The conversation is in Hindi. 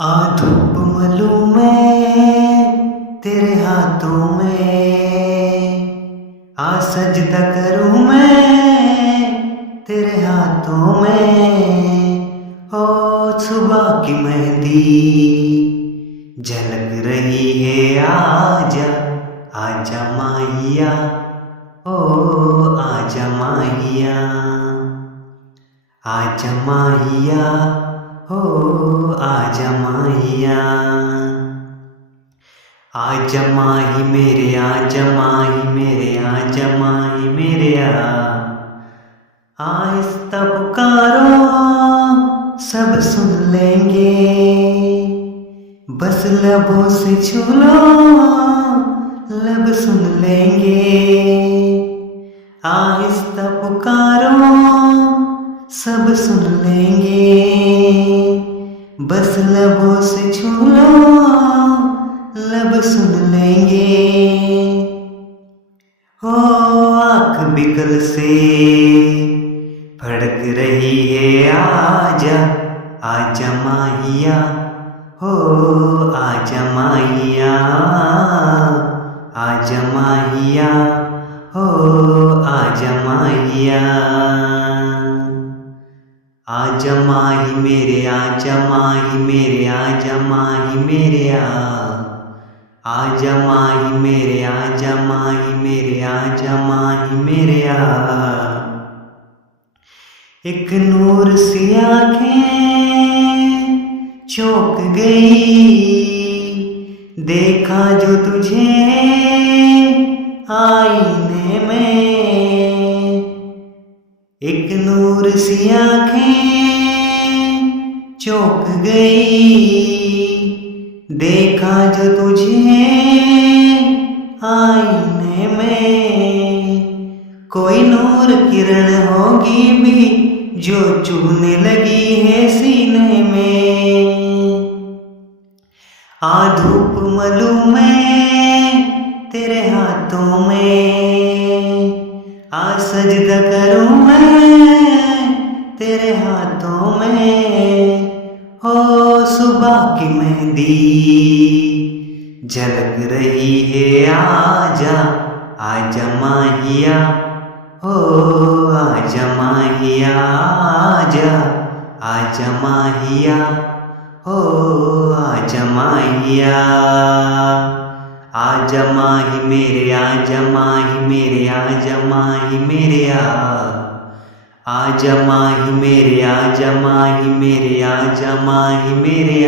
धूप मलूं मैं तेरे हाथों में, सजदा करूं मैं तेरे हाथों में। ओ सुबह की मेहंदी झलक रही है, आजा आजा माहिया, ओ आजा माहिया, आजा माहिया, हो आजा माहिया। आजा माही मेरे, आजा माही मेरे, आजा माही मेरे आहिस्ता पुकारो सब सुन लेंगे, बस लबों से छू लो लब सुन लेंगे। आहिस्ता पुकारो सब सुन लेंगे, बस लबों से छू लो लब सुन लेंगे। हो आँख बिकल से फड़क रही है, आजा आजा माहिया, हो आजा माहिया, आजा माहिया, हो आजा माहिया। आजा माही मेरे, आजा माही मेरे, आजा माही मेरे आजा माही मेरे, आजा माही मेरे, आजा माही मेरे एक नूर सी आँखें चौंक गई, देखा जो तुझे आईने में। एक नूर सी आँखें चौंक गई, देखा जो तुझे आईने में। कोई नूर किरण होगी भी जो चुभने लगी है सीने में। धूप मलूं मैं तेरे हाथों में, सजदा करूं मैं तेरे हाथों में। हो सुबह की मेहंदी झलक रही है, आजा आजा माहिया, हो आजा माहिया, आजा आजा माहिया, हो आजा माहिया। आजा माही मेरे, आजा माही मेरे, आजा माही मेरे आजा माही मेरे, आजा माही मेरे, आजा माही मेरे